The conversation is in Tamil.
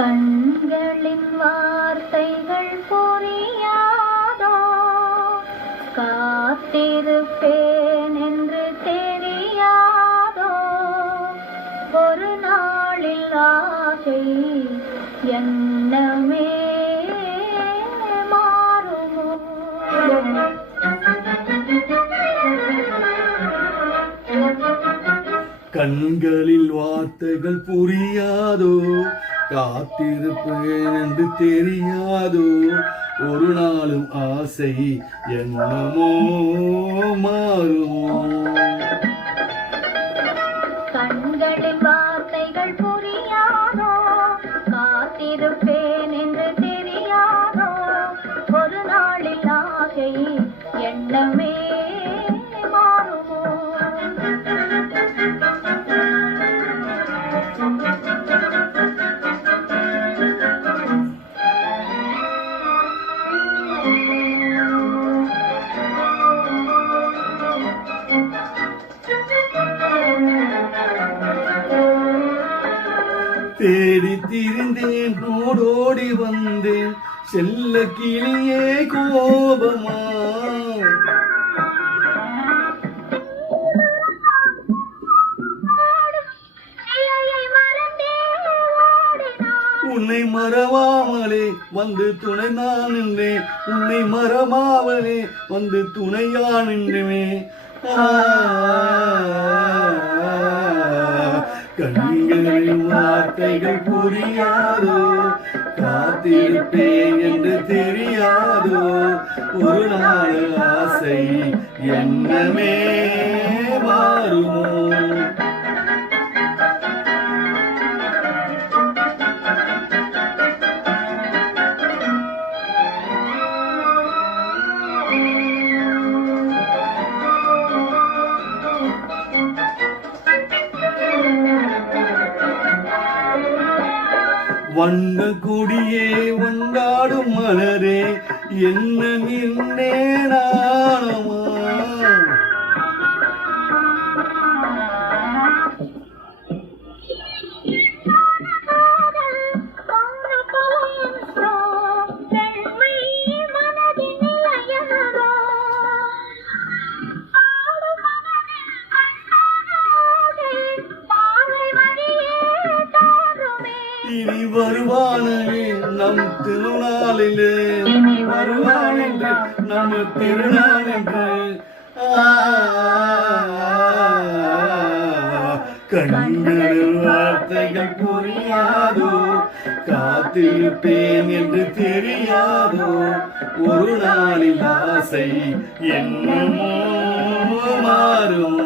கண்களின் வார்த்தைகள் புரியாதோ, காத்திருப்பேன் என்று தெரியாதோ, ஒரு நாளில் ஆசை எண்ணமே மாறுமோ. கண்களில் வார்த்தைகள் புரியாதோ, காத்திருப்பேன் என்று தெரியாதோ, ஒரு நாளும் ஆசை என்னமோ மாறுமோ. கண்களின் வார்த்தைகள் புரியாதோ, காத்திருப்பேன் என்று தெரியாதோ, ஒரு நாளில் ஆசை எண்ணமே மாறுமோ. தேடி திரிந்தேன், ஓடோடி வந்தேன், செல்ல கிளியே கோபமா. உன்னை மறவாமலே வந்து துணை நான் நின்றேன், உன்னை மறவாமலே வந்து துணையா நின்றேன். கண்களின் வார்த்தைகள் புரியாதோ, காத்திருப்பேன் என்று தெரியாதோ, ஒரு நாள் ஆசை என்னமே மாறுமோ. வண்ண கொடியே வந்தாடும் மலரே, என்ன நின்னே நாணமா. இனி வருவானே நம் திருநாளிலே, வருவான் என்று நம் திருநாள் என்று. கண்களில் வார்த்தைகள் புரியாதோ, காத்திருப்பேன் என்று தெரியாதோ, ஒரு நாளில் ஆசை என்னமோ மாறும்.